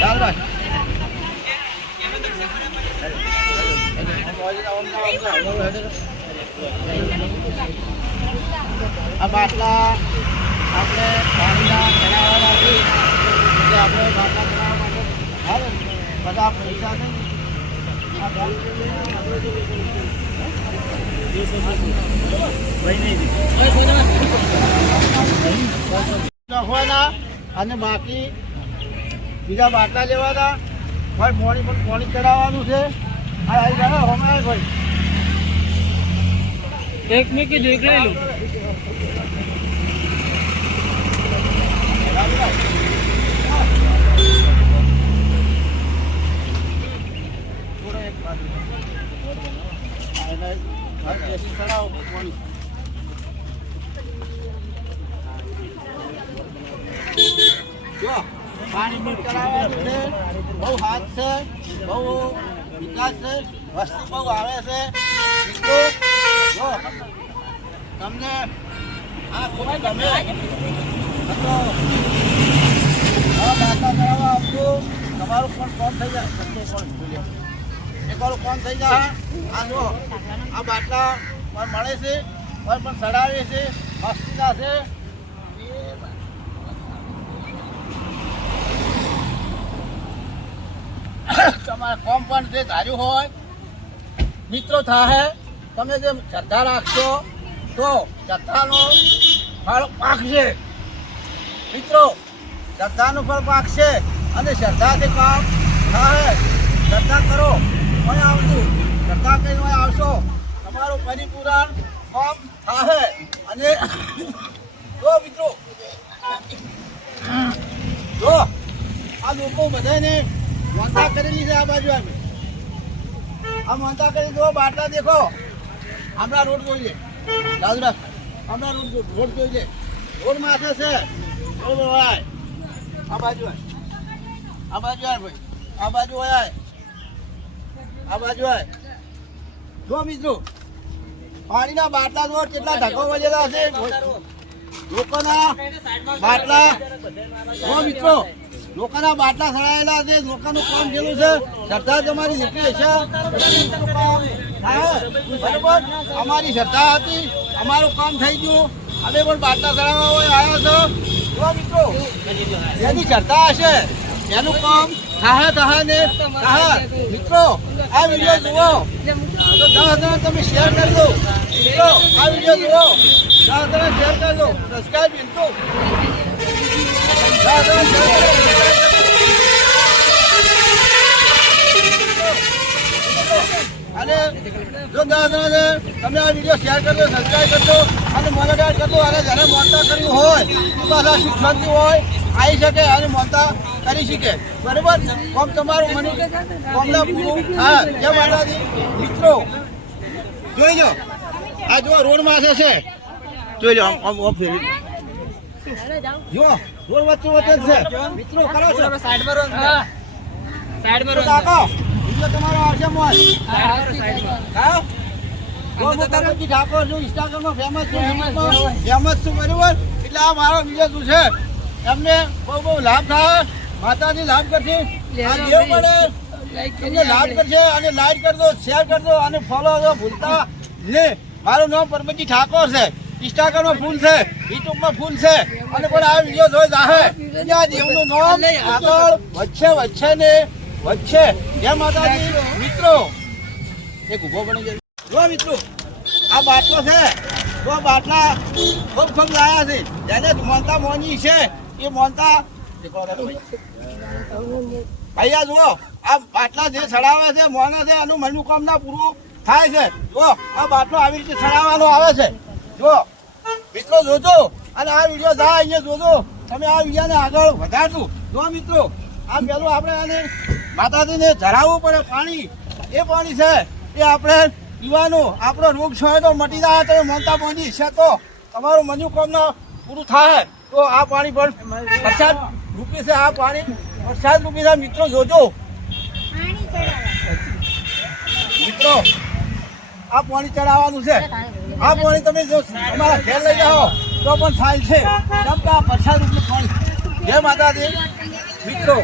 ચાલ ભાઈ આ બાટલા આપણે પાણીના ચડાવવાના છે એટલે આપણે બાટલા ચડાવવા માટે હાલ બધા પૈસા નહીં નાખવાના અને બાકી બીજા બાટલા લેવાના ભાઈ પાણી પણ પાણી ચડાવવાનું છે આ આવી ગયા હમણાં ભાઈ એક મેં કીધું એક લઈ લો પાણી ચડાવવાનું છે બહુ હાથ છે બહુ વિકાસ છે વસ્તી બહુ આવે છે જો તમને આ ખૂબ ગમે તો બાટલા ચડાવવા આપજો તમારું પણ કોમ થઈ જાય એકવાળું કોમ થઈ જાય આ જો આ બાટલા મળે છે પણ ચડાવે છે મસ્તીના છે તમારે કોમ પણ જે ધાર્યું હોય મિત્રો થાય તમે જે શ્રદ્ધા રાખશો તો શ્રદ્ધાનો ફળ પાકશે મિત્રો શ્રદ્ધાનું ફળ પાકશે અને શ્રદ્ધાથી કામ થાય શ્રદ્ધા કરો કોઈ આવતું શ્રદ્ધા કરીને આવશો તમારું પરિપૂરણ કામ થાય અને જો મિત્રો જો આ લોકો બધાને મોંતા કરેલી છે આ બાજુ અમે આ મોંતા કરી દો બાટલા દેખો હમણાં રોડ જોઈએ દાદરા હમણાં રોડ જોઈએ રોડ માથે છે રોડ હોય આ બાજુ હોય આ બાજુ હોય ભાઈ આ બાજુ હોય આ બાજુ હોય જો મિત્રો પાણીના બાટલા જો કેટલા ઢાંકો વળેલા છે લોકોના બાટલા જો મિત્રો લોકોના બાટલા સડાયેલા છે લોકોનું કામ જેવું છે શ્રદ્ધા તમારી જેટલી હશે બરોબર અમારી શ્રદ્ધા હતી અમારું કામ થઈ ગયું અમે પણ બાટલા સડાવવા હોય આવ્યા છો મિત્રો જેની શ્રદ્ધા હશે એનું કામ થાય ને થાય મિત્રો આ વિડીયો જુઓ તો 10 જણા તમે શેર કરી દો મિત્રો આ વિડીયો જુઓ 10 જણા શેર કરી દો સબસ્ક્રાઈબ બિલકુલ અને જો દાદા તમે આ વિડીયો શેર કરજો સબસ્ક્રાઈબ કરજો અને મોનેટાઈઝ કરજો અને જેને મોનતા કર્યું હોય એ બધા સુખ શાંતિ હોય આવી શકે અને મોનતા કરી શકે બરાબર કોમ તમારું મને કોમના પૂરું હા જય માતાજી મિત્રો જોઈ લો આ જો રોડમાં છે જોઈ લો આમ ફેરી જો રોડ વચ્ચે છે મિત્રો કરો છો સાઈડમાં કાકો વિડિયો તમારો આવશે મોય હા ઠાકોર છું ઇન્સ્ટાગ્રામમાં ફેમસ છું બરાબર એટલે આ મારો વિડીયો શું છે એમને બહુ લાભ થાય માતાજી લાભ કરશે આ દેવ પડે તમને લાભ કરશે અને લાઈક કરજો શેર કરજો અને ફોલો ભૂલતા લે મારું નામ પરબતજી ઠાકોર છે ઇન્સ્ટાગ્રામમાં ફૂલ છે યુટ્યુબમાં ફૂલ છે અને પણ આ વિડીયો જોઈ જાહે ત્યાં દેવનું નામ આગળ વચ્ચે ને વચ્ચે જય માતાજી મિત્રો એક ઊભો બની ગયો જો મિત્રો આ બાટલો છે તો બાટલા ખૂબ લાયા છે જેને મોનતા મોની છે એ મોનતા ભૈયા જુઓ આ બાટલા જે ચડાવે છે મોને છે એનું મનોકામના પૂરું થાય છે જો આ બાટલો આવી રીતે ચડાવવાનો આવે છે જો મિત્રો જોજો અને આ વિડીયો જાય અહીંયા જોજો તમે આ વિડીયોને આગળ વધારજો જો મિત્રો આ પેલું આપણે આને માતાજીને ધરાવવું પડે પાણી એ પાણી છે એ આપણે પીવાનું આપણો રોગ છે તો મટી જાય તમે મનતા પાણી છે તો તમારું મનોકામના પૂરું થાય તો આ પાણી પણ વરસાદ રૂપી છે આ પાણી વરસાદ રૂપી છે મિત્રો જોજો મિત્રો આ પાણી ચડાવવાનું છે આ પાણી તમે જો તમારા ઘેર લઈ જાઓ તો પણ થાય છે કેમ કે આ પ્રસાદ રૂપનું પાણી જય માતાજી મિત્રો